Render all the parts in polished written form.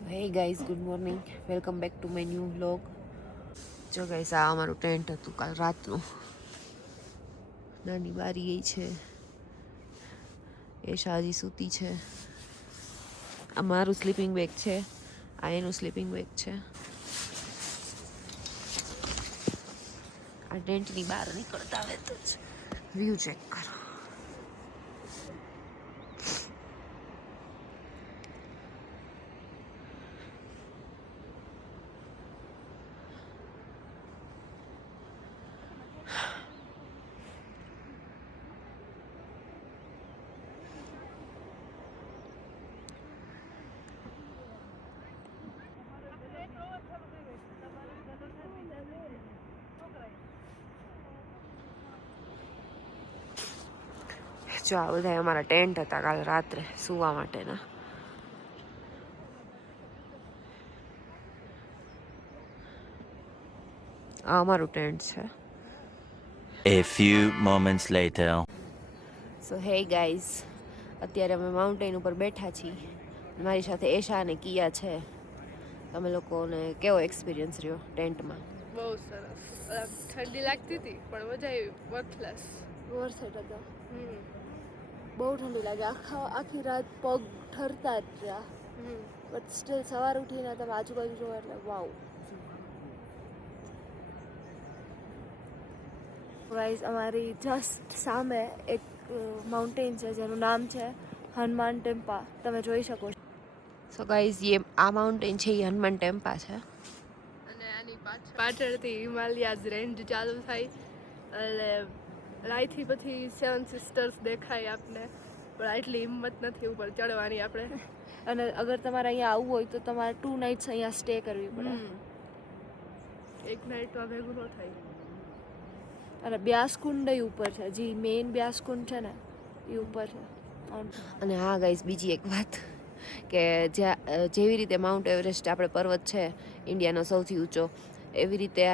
So hey guys, good morning, welcome back to my new vlog. જો guys, આ અમારું tent હતું કાલ રાતનું. નાની બારી એ છે, એ શાજી સૂતી છે. આ મારું સ્લીપિંગ બેગ છે, આ એનું સ્લીપિંગ બેગ છે. આ ટેન્ટની બહાર નીકળતા આવે તો વ્યૂ ચેક કરો. જો આ બધા અમારા ટેન્ટ હતા કાલ રાત્રે સુવા માટેના. આ અમારું ટેન્ટ છે. A few moments later. So hey guys, અત્યારે અમે માઉન્ટેન ઉપર બેઠા છીએ. મારી સાથે એશા અને કિયા છે. તમે લોકોને કેવો એક્સપિરિયન્સ રહ્યો ટેન્ટમાં? બહુ સરસ. ઠંડી લાગતી હતી પણ મજા આવી. વર્થલેસ. વરસાદ હતો. બહુ ઠંડી લાગે. આખી રાત પગ ઠરતા જ રહ્યા. બટ સ્ટીલ સવાર ઉઠીને તમે આજુબાજુ જોવો એટલે વાવ. ગાઈઝ, અમારી જસ્ટ સામે એક માઉન્ટેન છે જેનું નામ છે હનુમાન ટેમ્પા. તમે જોઈ શકો છો. સો ગાઈઝ, આ માઉન્ટેન છે એ હનુમાન ટેમ્પા છે. અને આની પાછળથી હિમાલયાઝ રેન્જ ચાલુ થાય એટલે અહીંથી પછી 7 સિસ્ટર્સ દેખાય આપને. પણ આટલી હિંમત નથી ઉપર ચડવાની આપણે. અને અગર તમારે અહીંયા આવવું હોય તો તમારે 2 નાઇટ્સ અહીંયા સ્ટે કરવી પડે. એક નાઇટમાં ભેગું ન થાય. અને બ્યાસકુંડ ઉપર છે, જે મેઇન બ્યાસકુંડ છે ને એ ઉપર છે. અને હા ગાઈઝ, બીજી એક વાત કે જેવી રીતે માઉન્ટ એવરેસ્ટ આપણે પર્વત છે ઇન્ડિયાનો સૌથી ઊંચો, એવી રીતે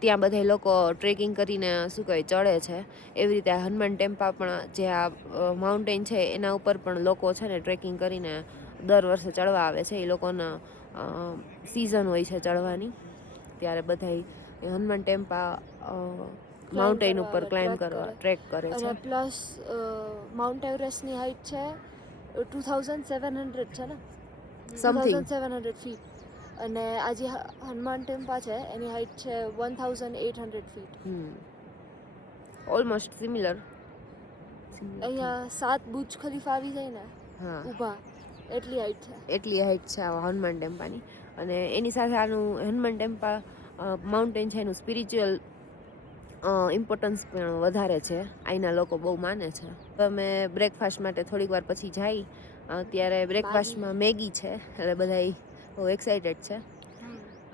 ત્યાં બધા લોકો ટ્રેકિંગ કરીને શું કહે ચડે છે. એવી રીતે આ હનુમાન ટેમ્પા પણ જે આ માઉન્ટેન છે એના ઉપર પણ લોકો છે ને ટ્રેકિંગ કરીને દર વર્ષે ચડવા આવે છે. એ લોકોના સિઝન હોય છે ચડવાની, ત્યારે બધા હનુમાન ટેમ્પા માઉન્ટેન ઉપર ક્લાઇમ્બ કરવા ટ્રેક કરે છે. અને પ્લસ માઉન્ટ એવરેસ્ટની હાઈટ છે 2700 છે ને, સમથિંગ 2700 ફીટ. અને આ જે હનુમાન ટેમ્પા છે એની હાઈટ છે 1800 ફીટ. Almost similar. અહીંયા 7 બુર્જ ખલીફા આવી જાય ને હા, ઊભા, એટલી હાઈટ છે. એટલી હાઈટ છે આ હનુમાન ટેમ્પાની. અને એની સાથે આનું હનુમાન ટેમ્પા માઉન્ટેન છે એનું સ્પિરિચ્યુઅલ ઇમ્પોર્ટન્સ પણ વધારે છે. અહીંના લોકો બહુ માને છે. તો અમે બ્રેકફાસ્ટ માટે થોડીક વાર પછી જઈ. ત્યારે બ્રેકફાસ્ટમાં મેગી છે એટલે બધા બહુ એક્સાઇટેડ છે.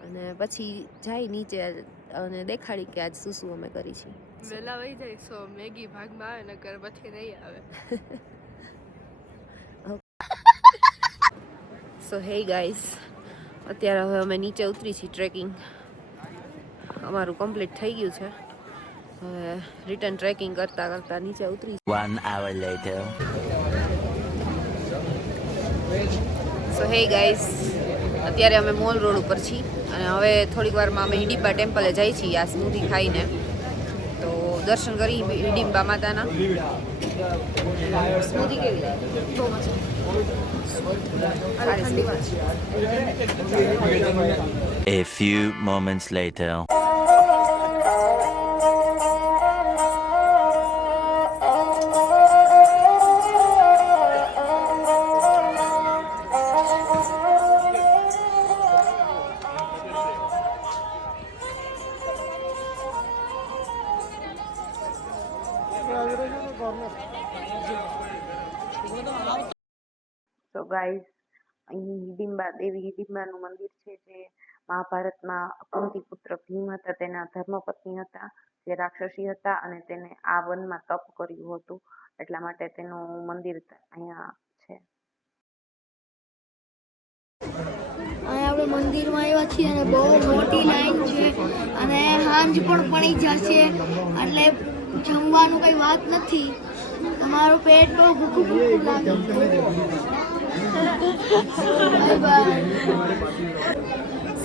અને પછી જાય નીચે અને દેખાડી કે આજ શું શું અમે કરી છીએ. વહેલા વહી જાય સો મેગી ભાગમાં આવે નકર પછી નહીં આવે. સો હે ગાઈસ, અત્યારે હવે અમે નીચે ઉતરી છીએ. ટ્રેકિંગ અમારું કમ્પ્લીટ થઈ ગયું છે. હવે રિટર્ન ટ્રેકિંગ કરતાં કરતાં નીચે ઉતરી. 1 hour later. સો હે ગાઈસ, અત્યારે અમે મોલ રોડ ઉપર છીએ અને હવે થોડીક વારમાં અમે હિડિંબા ટેમ્પલે જઈએ છીએ આ સ્મૂધી ખાઈને. તો દર્શન કરી હિડિંબા માતાના. સ્મૂધી કેવી લાગી? બહુ મસ્ત. A few moments later. તો ગાઈઝ, અહીં હિડિંબા દેવી હિડિંબાનું મંદિર છે જે મહાભારતમાં કુંતીપુત્ર ભીમ હતા તેના ધર્મપત્ની હતા, જે રાક્ષસી હતા અને તેને આ વનમાં તપ કર્યું હતું. એટલા માટે તેનું મંદિર અહીંયા છે. અહીંયા આપણે મંદિરમાં આવ્યા છીએ અને બહુ મોટી લાઈન છે અને સાંજ પણ પડી જશે એટલે જમવાનું કંઈ વાત નથી. તમારું પેટ બહુ ભૂખું લાગે. Bye bye.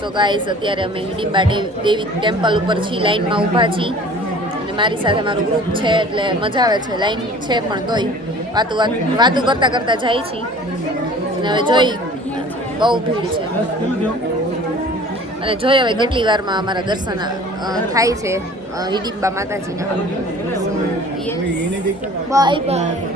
સો ગાઈસ અત્યારે અમે હિડિંબા દેવી ટેમ્પલ ઉપર છીએ, લાઈનમાં ઊભા છીએ અને મારી સાથે મારું ગ્રુપ છે એટલે મજા આવે છે. લાઈન છે પણ તોય વાતું કરતાં કરતાં જાય છીએ અને હવે જોઈ બહુ ભીડ છે અને જોઈ હવે કેટલી વારમાં અમારા દર્શન થાય છે હિડિંબા માતાજીના. Bye bye.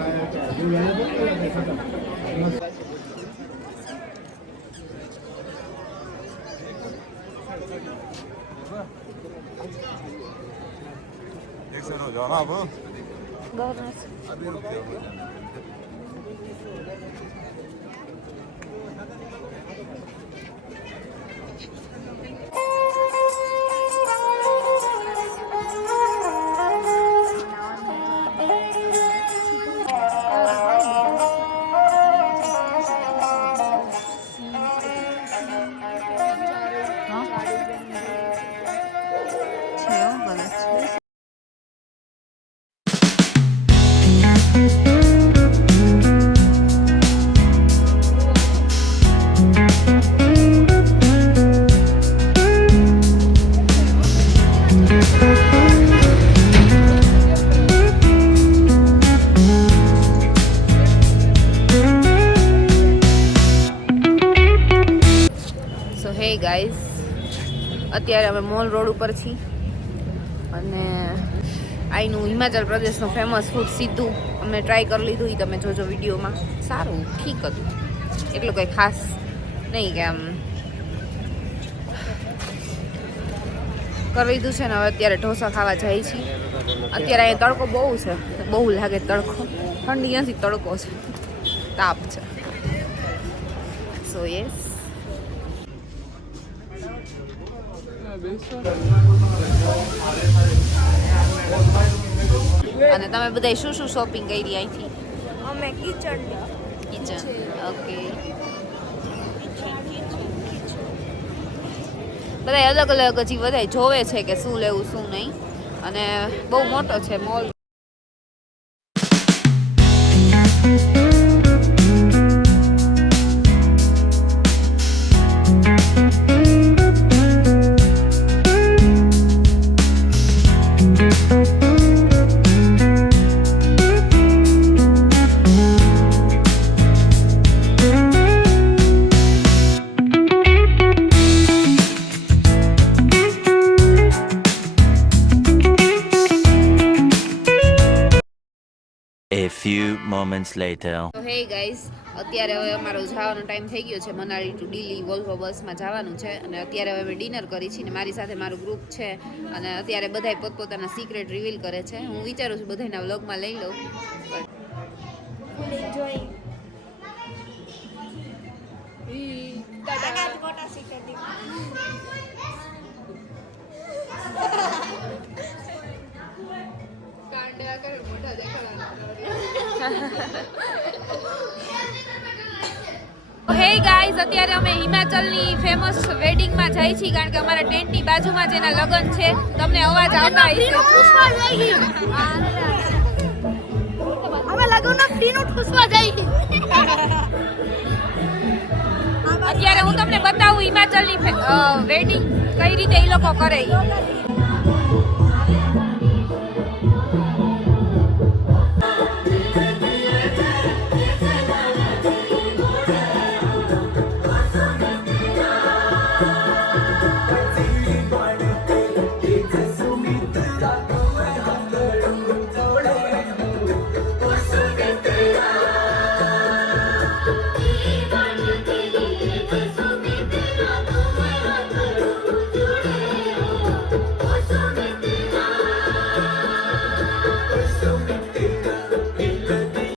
સો હે ગાઈઝ અત્યારે અમે મોલ રોડ ઉપર છીએ અને અહીંનું હિમાચલ પ્રદેશનું ફેમસ ફૂડ સીધું અમે ટ્રાય કરી લીધું. એ તમે જોજો વિડીયોમાં. સારું ઠીક હતું, એટલું કંઈ ખાસ નહીં કે આમ કરી લીધું છે ને. હવે અત્યારે ઢોસા ખાવા જાય છીએ. અત્યારે અહીંયા તડકો બહુ છે, બહુ લાગે તડકો. ઠંડી નથી, તડકો છે, તાપ છે. સો યસ. અને તમે બધા શું શું શોપિંગ કરી અહીંથી? અમે કિચન ઓકે. બધા અલગ અલગ હજી બધા જોવે છે કે શું લેવું શું નહીં અને બહુ મોટો છે mall. A few moments later. તો હે ગાઈઝ અત્યારે હવે અમારો જવાનો ટાઈમ થઈ ગયો છે. મનાલી ટુ દિલ્હી વોલ્વો બસમાં જવાનું છે અને અત્યારે હવે અમે ડિનર કરી છીએ ને મારી સાથે મારું ગ્રુપ છે અને અત્યારે બધાય પોતપોતાના સિક્રેટ રિવીલ કરે છે. હું વિચારું છું બધાના વ્લોગમાં લઈ લઉં. Full enjoy. મોટા સિક્રેટ હે ગાઈઝ અત્યારે અમે હિમાચલની ફેમસ વેડિંગમાં જઈ છીએ કારણ કે અમારા ટેન્ટની બાજુમાં જેના લગ્ન છે. તમને અવાજ આવતા હશે. અમે લગનનો ફ્રીનો ઠૂસવા જઈએ. અત્યારે હું તમને બતાવું હિમાચલની વેડિંગ કઈ રીતે એ લોકો કરે.